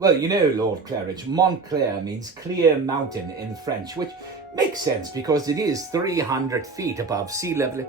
Well, you know, Lord Claridge, Montclair means clear mountain in French, which makes sense because it is 300 feet above sea level.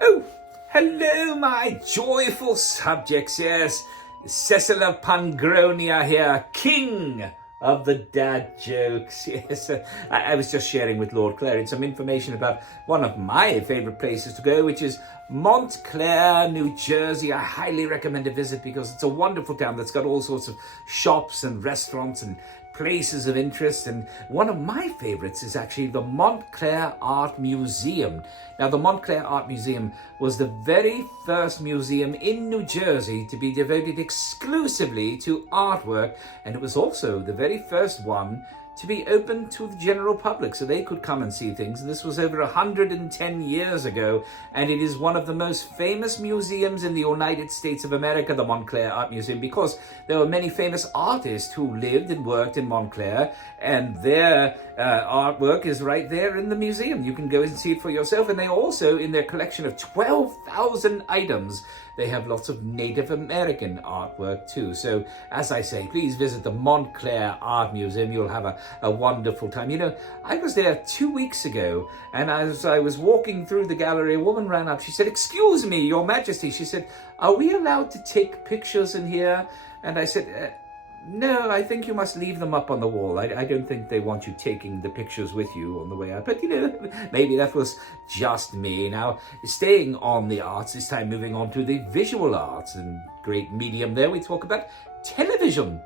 Oh, hello, my joyful subjects, yes. Cecil of Pungroania here, king of the dad jokes. Yes, I was just sharing with Lord Claridge some information about one of my favourite places to go, which is Montclair, New Jersey. I highly recommend a visit because it's a wonderful town that's got all sorts of shops and restaurants and places of interest. And one of my favorites is actually the Montclair Art Museum. Now, the Montclair Art Museum was the very first museum in New Jersey to be devoted exclusively to artwork, and it was also the very first one to be open to the general public so they could come and see things. And this was over 110 years ago, and it is one of the most famous museums in the United States of America, the Montclair Art Museum, because there were many famous artists who lived and worked in Montclair, and their artwork is right there in the museum. You can go and see it for yourself. And they also, in their collection of 12,000 items, they have lots of Native American artwork too. So, as I say, please visit the Montclair Art Museum. You'll have a wonderful time. You know, I was there 2 weeks ago, and as I was walking through the gallery, a woman ran up. She said, "Excuse me, Your Majesty." She said, "Are we allowed to take pictures in here?" And I said, "No, I think you must leave them up on the wall. I don't think they want you taking the pictures with you on the way out." But, you know, maybe that was just me. Now, staying on the arts, this time moving on to the visual arts and great medium there, we talk about television.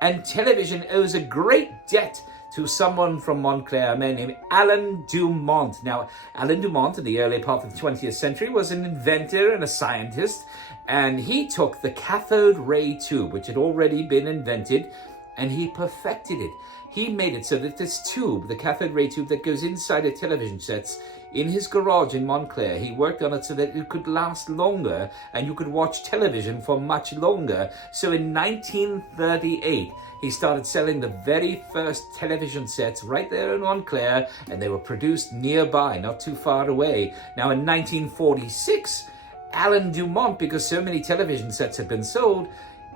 And television owes a great debt to someone from Montclair, a man named Alan Dumont. Now, Alan Dumont, in the early part of the 20th century, was an inventor and a scientist, and he took the cathode ray tube, which had already been invented, and he perfected it. He made it so that this tube, the cathode ray tube that goes inside a television sets, in his garage in Montclair, he worked on it so that it could last longer and you could watch television for much longer. So in 1938, he started selling the very first television sets right there in Montclair, and they were produced nearby, not too far away. Now in 1946, Alan Dumont, because so many television sets had been sold,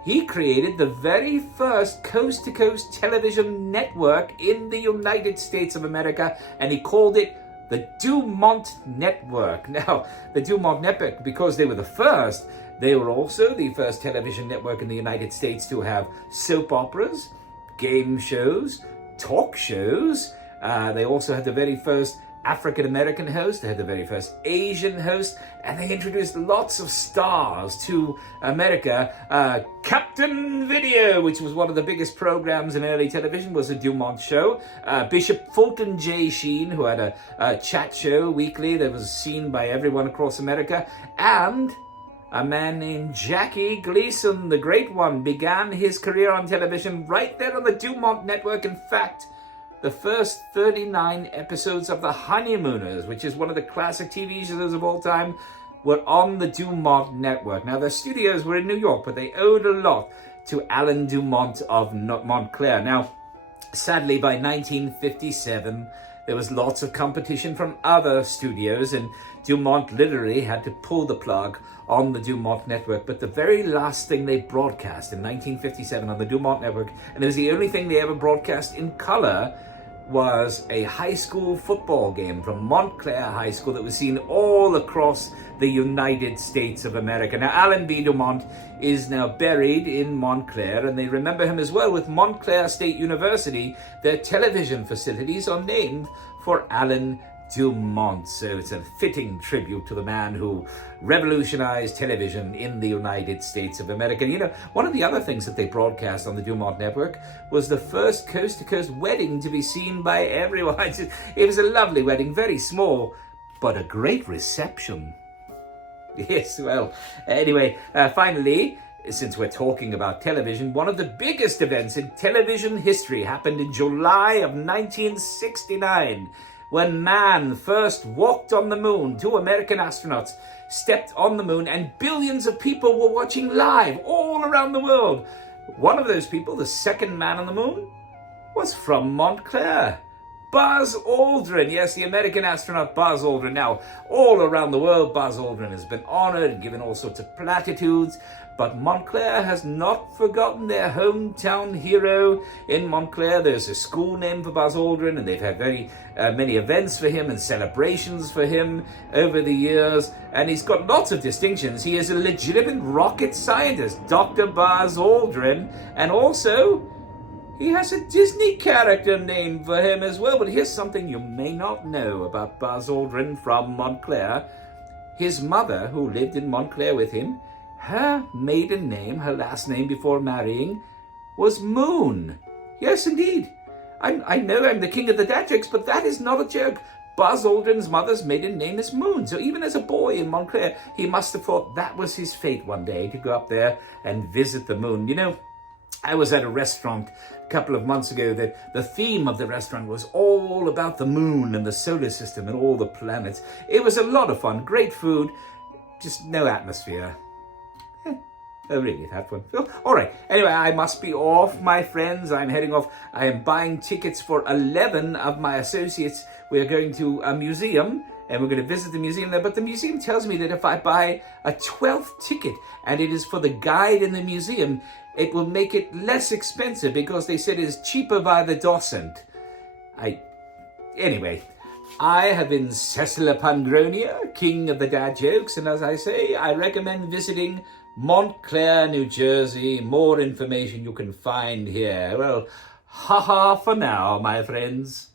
he created the very first coast-to-coast television network in the United States of America, and he called it the Dumont Network. Now, the Dumont Network, because they were the first, they were also the first television network in the United States to have soap operas, game shows, talk shows. They also had the very first African-American host, they had the very first Asian host, and they introduced lots of stars to America. Captain Video, which was one of the biggest programs in early television, was a Dumont show. Bishop Fulton J. Sheen, who had a chat show weekly that was seen by everyone across America, and a man named Jackie Gleason, the great one, began his career on television right there on the Dumont Network. In fact, the first 39 episodes of The Honeymooners, which is one of the classic TV shows of all time, were on the Dumont Network. Now, their studios were in New York, but they owed a lot to Alan Dumont of Montclair. Now, sadly, by 1957, there was lots of competition from other studios, and Dumont literally had to pull the plug on the Dumont Network. But the very last thing they broadcast in 1957 on the Dumont Network, and it was the only thing they ever broadcast in color, was a high school football game from Montclair High School that was seen all across the United States of America. Now, Alan B. Dumont is now buried in Montclair, and they remember him as well with Montclair State University. Their television facilities are named for Alan Dumont. So it's a fitting tribute to the man who revolutionized television in the United States of America. You know, one of the other things that they broadcast on the Dumont Network was the first coast-to-coast wedding to be seen by everyone. It was a lovely wedding, very small, but a great reception. Yes, well, anyway, finally, since we're talking about television, one of the biggest events in television history happened in July of 1969, when man first walked on the moon. 2 American astronauts stepped on the moon, and billions of people were watching live all around the world. One of those people, the second man on the moon, was from Montclair. Buzz Aldrin. Yes, the American astronaut Buzz Aldrin. Now, all around the world, Buzz Aldrin has been honored and given all sorts of platitudes, but Montclair has not forgotten their hometown hero. In Montclair, there's a school named for Buzz Aldrin, and they've had very many events for him and celebrations for him over the years, and he's got lots of distinctions. He is a legitimate rocket scientist, Dr. Buzz Aldrin, and also he has a Disney character named for him as well. But here's something you may not know about Buzz Aldrin from Montclair. His mother, who lived in Montclair with him, her maiden name, her last name before marrying, was Moon. Yes, indeed. I know I'm the king of the dad jokes, but that is not a joke. Buzz Aldrin's mother's maiden name is Moon. So even as a boy in Montclair, he must have thought that was his fate one day, to go up there and visit the moon. You know, I was at a restaurant a couple of months ago that the theme of the restaurant was all about the moon and the solar system and all the planets. It was a lot of fun, great food, just no atmosphere. Oh, really, that one. All right. Anyway, I must be off, my friends. I'm heading off. I am buying tickets for 11 of my associates. We're going to a museum, and we're going to visit the museum there. But the museum tells me that if I buy a 12th ticket, and it is for the guide in the museum, it will make it less expensive because they said it is cheaper by the docent. Anyway, I have been Cecil of Pungroania, king of the dad jokes, and as I say, I recommend visiting Montclair, New Jersey. More information you can find here. Well, ha-ha for now, my friends.